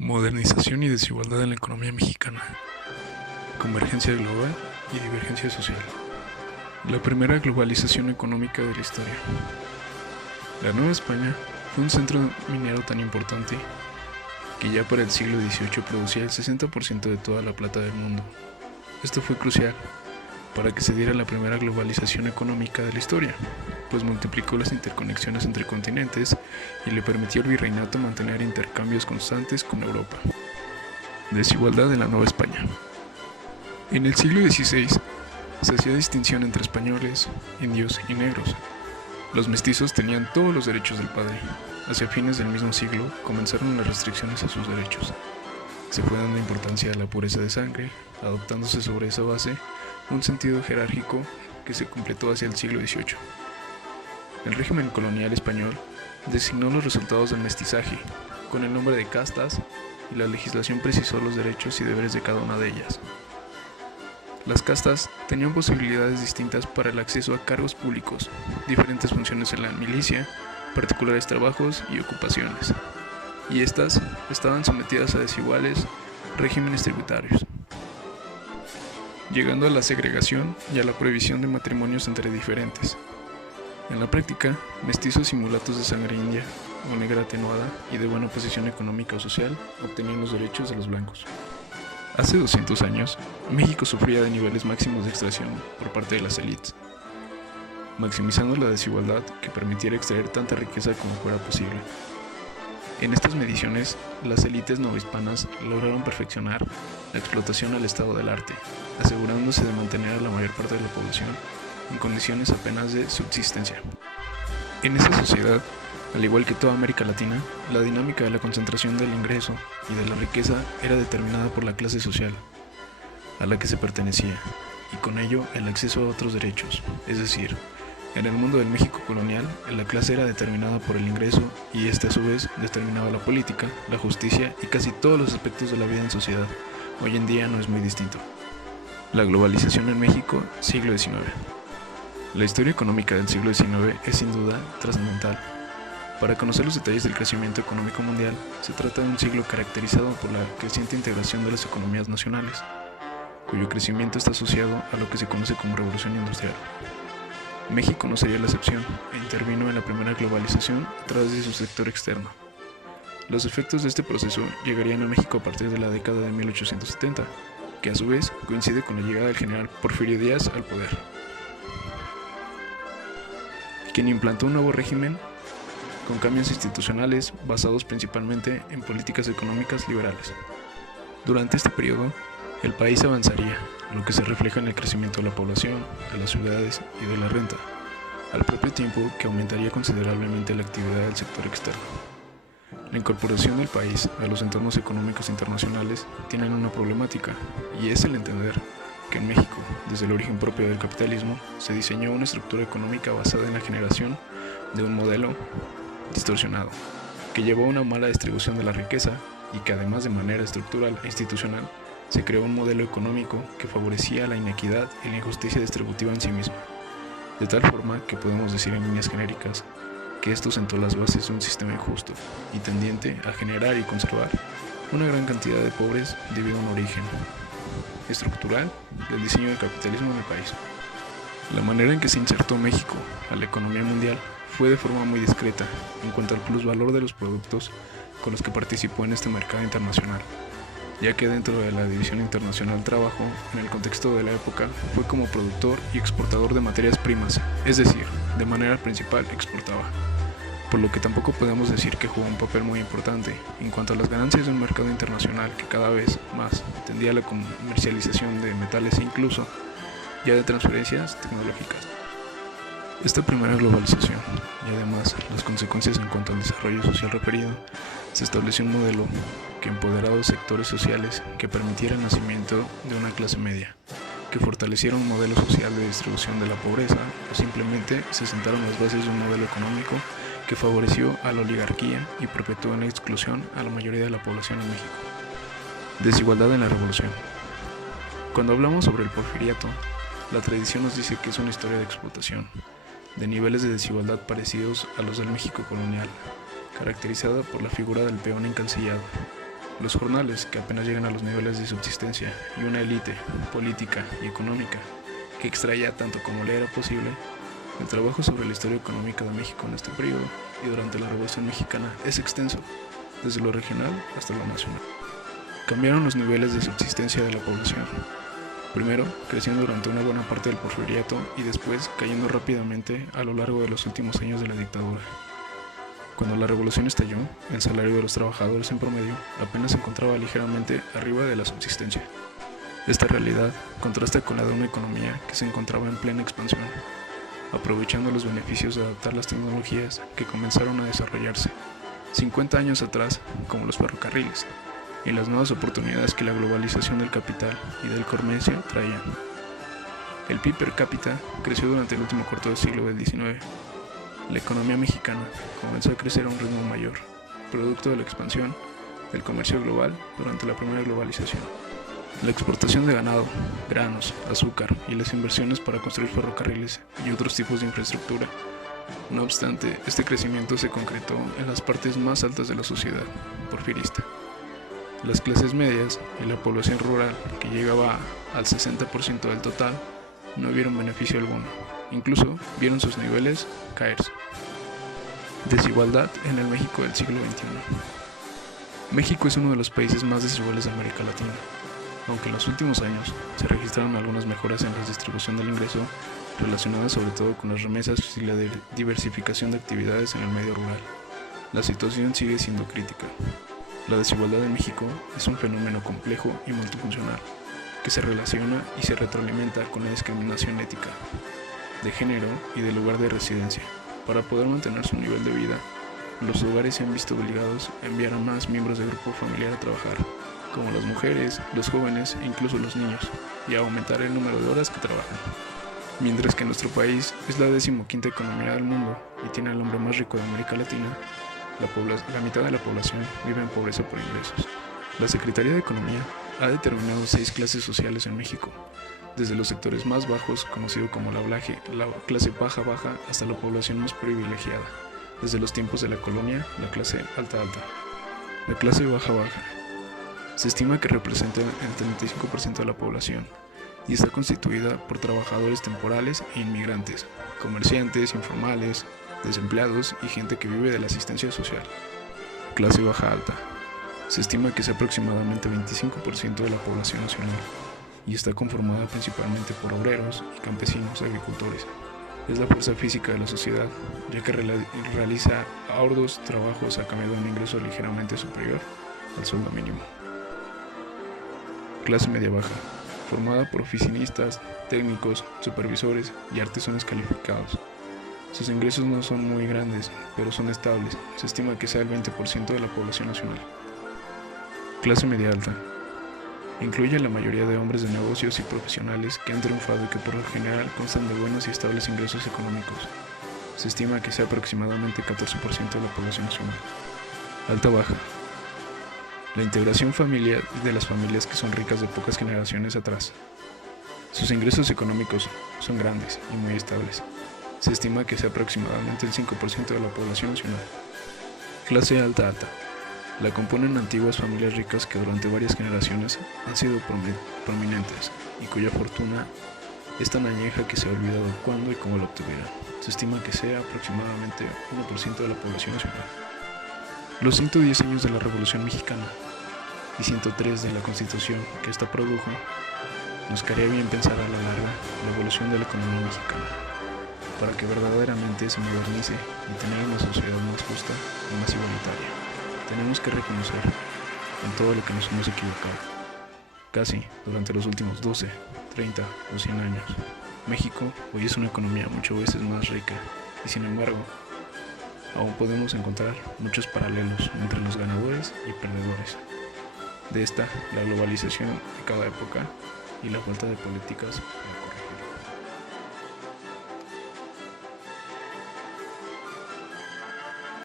Modernización y desigualdad en la economía mexicana. Convergencia global y divergencia social. La primera globalización económica de la historia. La Nueva España fue un centro minero tan importante que ya para el siglo XVIII producía el 60% de toda la plata del mundo. Esto fue crucial para que se diera la primera globalización económica de la historia, pues multiplicó las interconexiones entre continentes y le permitió al virreinato mantener intercambios constantes con Europa. Desigualdad en la Nueva España. En el siglo XVI se hacía distinción entre españoles, indios y negros. Los mestizos tenían todos los derechos del padre. Hacia fines del mismo siglo comenzaron las restricciones a sus derechos. Se fue dando importancia a la pureza de sangre, adoptándose sobre esa base un sentido jerárquico que se completó hacia el siglo XVIII. El régimen colonial español designó los resultados del mestizaje con el nombre de castas y la legislación precisó los derechos y deberes de cada una de ellas. Las castas tenían posibilidades distintas para el acceso a cargos públicos, diferentes funciones en la milicia, particulares trabajos y ocupaciones, y estas estaban sometidas a desiguales regímenes tributarios, llegando a la segregación y a la prohibición de matrimonios entre diferentes. En la práctica, mestizos y mulatos de sangre india o negra atenuada y de buena posición económica o social obtenían los derechos de los blancos. Hace 200 años, México sufría de niveles máximos de extracción por parte de las élites, maximizando la desigualdad que permitiera extraer tanta riqueza como fuera posible. En estas mediciones, las élites novohispanas lograron perfeccionar la explotación al estado del arte, asegurándose de mantener a la mayor parte de la población en condiciones apenas de subsistencia. En esa sociedad, al igual que toda América Latina, la dinámica de la concentración del ingreso y de la riqueza era determinada por la clase social a la que se pertenecía, y con ello el acceso a otros derechos, es decir, en el mundo del México colonial, la clase era determinada por el ingreso y este a su vez determinaba la política, la justicia y casi todos los aspectos de la vida en sociedad. Hoy en día no es muy distinto. La globalización en México, siglo XIX. La historia económica del siglo XIX es sin duda trascendental. Para conocer los detalles del crecimiento económico mundial, se trata de un siglo caracterizado por la creciente integración de las economías nacionales, cuyo crecimiento está asociado a lo que se conoce como revolución industrial. México no sería la excepción e intervino en la primera globalización a través de su sector externo. Los efectos de este proceso llegarían a México a partir de la década de 1870, que a su vez coincide con la llegada del general Porfirio Díaz al poder, quien implantó un nuevo régimen con cambios institucionales basados principalmente en políticas económicas liberales. Durante este periodo, el país avanzaría, lo que se refleja en el crecimiento de la población, de las ciudades y de la renta, al propio tiempo que aumentaría considerablemente la actividad del sector externo. La incorporación del país a los entornos económicos internacionales tienen una problemática, y es el entender que en México, desde el origen propio del capitalismo, se diseñó una estructura económica basada en la generación de un modelo distorsionado, que llevó a una mala distribución de la riqueza y que además de manera estructural e institucional, se creó un modelo económico que favorecía la inequidad y la injusticia distributiva en sí misma, de tal forma que podemos decir en líneas genéricas que esto sentó las bases de un sistema injusto y tendiente a generar y conservar una gran cantidad de pobres debido a un origen estructural del diseño del capitalismo en el país. La manera en que se insertó México a la economía mundial fue de forma muy discreta en cuanto al plusvalor de los productos con los que participó en este mercado internacional, ya que dentro de la División Internacional Trabajo, en el contexto de la época, fue como productor y exportador de materias primas, es decir, de manera principal exportaba, por lo que tampoco podemos decir que jugó un papel muy importante en cuanto a las ganancias de un mercado internacional que cada vez más tendía a la comercialización de metales e incluso ya de transferencias tecnológicas. Esta primera globalización y además las consecuencias en cuanto al desarrollo social referido, se estableció un modelo que empoderaba a los sectores sociales que permitiera el nacimiento de una clase media, que fortaleciera un modelo social de distribución de la pobreza o simplemente se sentaron las bases de un modelo económico que favoreció a la oligarquía y perpetuó en la exclusión a la mayoría de la población en México. Desigualdad en la revolución. Cuando hablamos sobre el porfiriato, la tradición nos dice que es una historia de explotación, de niveles de desigualdad parecidos a los del México colonial, caracterizada por la figura del peón encancillado, los jornales que apenas llegan a los niveles de subsistencia y una élite política y económica que extraía tanto como le era posible. El trabajo sobre la historia económica de México en este periodo y durante la Revolución Mexicana es extenso, desde lo regional hasta lo nacional. Cambiaron los niveles de subsistencia de la población, primero creciendo durante una buena parte del Porfiriato y después cayendo rápidamente a lo largo de los últimos años de la dictadura. Cuando la revolución estalló, el salario de los trabajadores en promedio apenas se encontraba ligeramente arriba de la subsistencia. Esta realidad contrasta con la de una economía que se encontraba en plena expansión, aprovechando los beneficios de adaptar las tecnologías que comenzaron a desarrollarse 50 años atrás, como los ferrocarriles, y las nuevas oportunidades que la globalización del capital y del comercio traían. El PIB per cápita creció durante el último cuarto del siglo del XIX. La economía mexicana comenzó a crecer a un ritmo mayor, producto de la expansión del comercio global durante la primera globalización. La exportación de ganado, granos, azúcar y las inversiones para construir ferrocarriles y otros tipos de infraestructura. No obstante, este crecimiento se concretó en las partes más altas de la sociedad porfirista. Las clases medias y la población rural, que llegaba al 60% del total, no vieron beneficio alguno, incluso vieron sus niveles caerse. Desigualdad en el México del siglo XXI. México es uno de los países más desiguales de América Latina. Aunque en los últimos años se registraron algunas mejoras en la distribución del ingreso, relacionadas sobre todo con las remesas y la diversificación de actividades en el medio rural, la situación sigue siendo crítica. La desigualdad en México es un fenómeno complejo y multifuncional, que se relaciona y se retroalimenta con la discriminación ética, de género y de lugar de residencia. Para poder mantener su nivel de vida, los hogares se han visto obligados a enviar a más miembros del grupo familiar a trabajar, como las mujeres, los jóvenes e incluso los niños, y a aumentar el número de horas que trabajan. Mientras que nuestro país es la 15ª economía del mundo y tiene el hombre más rico de América Latina, la mitad de la población vive en pobreza por ingresos. La Secretaría de Economía ha determinado 6 clases sociales en México, desde los sectores más bajos, conocido como la clase baja, hasta la población más privilegiada, desde los tiempos de la colonia, la clase alta. La clase baja se estima que representa el 35% de la población y está constituida por trabajadores temporales e inmigrantes, comerciantes informales, desempleados y gente que vive de la asistencia social. Clase baja alta. Se estima que es aproximadamente 25% de la población nacional y está conformada principalmente por obreros y campesinos agricultores. Es la fuerza física de la sociedad, ya que realiza arduos trabajos a cambio de un ingreso ligeramente superior al sueldo mínimo. Clase media baja, formada por oficinistas, técnicos, supervisores y artesanos calificados. Sus ingresos no son muy grandes, pero son estables. Se estima que sea el 20% de la población nacional. Clase media alta. Incluye a la mayoría de hombres de negocios y profesionales que han triunfado y que por lo general constan de buenos y estables ingresos económicos. Se estima que sea aproximadamente 14% de la población nacional. Alta baja. La integración familiar de las familias que son ricas de pocas generaciones atrás. Sus ingresos económicos son grandes y muy estables. Se estima que sea aproximadamente el 5% de la población nacional. Clase alta. La componen antiguas familias ricas que durante varias generaciones han sido prominentes y cuya fortuna es tan añeja que se ha olvidado cuándo y cómo la obtuvieron. Se estima que sea aproximadamente 1% de la población nacional. Los 110 años de la Revolución Mexicana y 103 de la Constitución que ésta produjo, nos caería bien pensar a la larga la evolución de la economía mexicana, para que verdaderamente se modernice y tener una sociedad más justa y más igualitaria. Tenemos que reconocer en todo lo que nos hemos equivocado, casi durante los últimos 12, 30 o 100 años. México hoy es una economía muchas veces más rica y sin embargo, aún podemos encontrar muchos paralelos entre los ganadores y perdedores. De esta, la globalización de cada época y la falta de políticas